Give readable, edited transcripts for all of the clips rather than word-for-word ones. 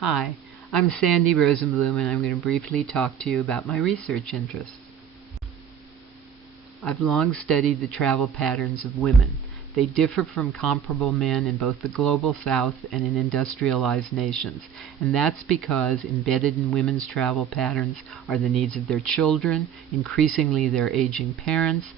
Hi, I'm Sandy Rosenbloom, and I'm going to briefly talk to you about my research interests. I've long studied the travel patterns of women. They differ from comparable men in both the global South and in industrialized nations, and that's because embedded in women's travel patterns are the needs of their children, increasingly their aging parents,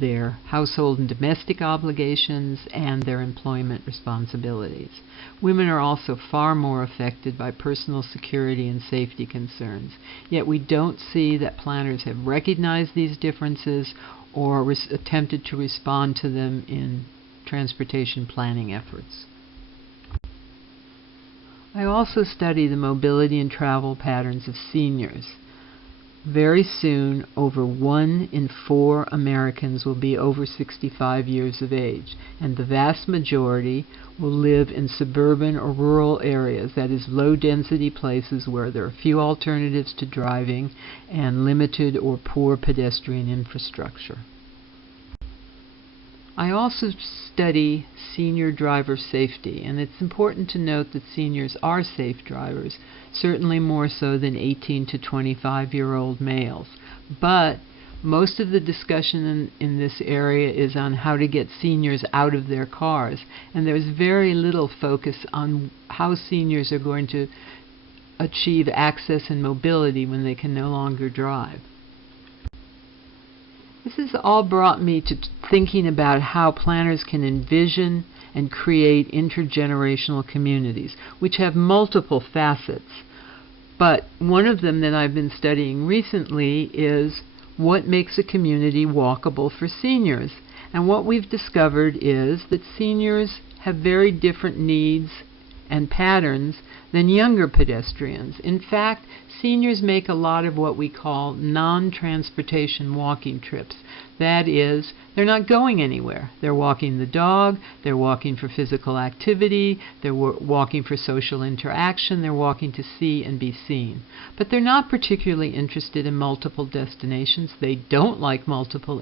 their household and domestic obligations, and their employment responsibilities. Women are also far more affected by personal security and safety concerns, yet we don't see that planners have recognized these differences or attempted to respond to them in transportation planning efforts. I also study the mobility and travel patterns of seniors. Very soon, over 1 in 4 Americans will be over 65 years of age, and the vast majority will live in suburban or rural areas, that is, low-density places where there are few alternatives to driving and limited or poor pedestrian infrastructure. I also study senior driver safety, and it's important to note that seniors are safe drivers, certainly more so than 18 to 25-year-old males. But most of the discussion in this area is on how to get seniors out of their cars, and there's very little focus on how seniors are going to achieve access and mobility when they can no longer drive. This has all brought me to thinking about how planners can envision and create intergenerational communities, which have multiple facets. But one of them that I've been studying recently is what makes a community walkable for seniors. And what we've discovered is that seniors have very different needs and patterns than younger pedestrians. In fact, seniors make a lot of what we call non-transportation walking trips. That is, they're not going anywhere. They're walking the dog, they're walking for physical activity, they're walking for social interaction, they're walking to see and be seen. But they're not particularly interested in multiple destinations. They don't like multiple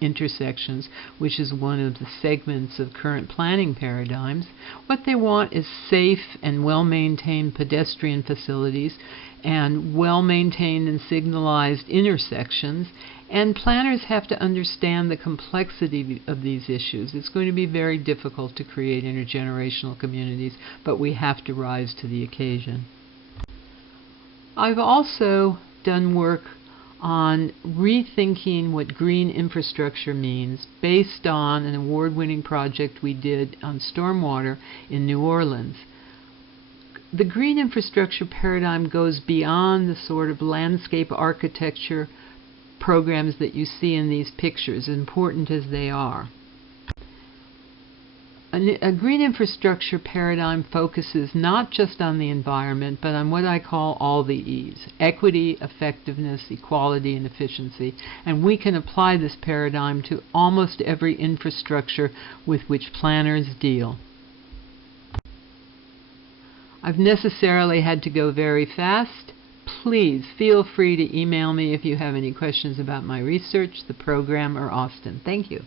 intersections, which is one of the segments of current planning paradigms. What they want is safe and well-maintained pedestrian facilities and well-maintained and signalized intersections, and planners have to understand the complexity of these issues. It's going to be very difficult to create intergenerational communities, but we have to rise to the occasion. I've also done work on rethinking what green infrastructure means based on an award-winning project we did on stormwater in New Orleans. The green infrastructure paradigm goes beyond the sort of landscape architecture programs that you see in these pictures, important as they are. A green infrastructure paradigm focuses not just on the environment, but on what I call all the E's: equity, effectiveness, equality, and efficiency. And we can apply this paradigm to almost every infrastructure with which planners deal. I've necessarily had to go very fast. Please feel free to email me if you have any questions about my research, the program, or Austin. Thank you.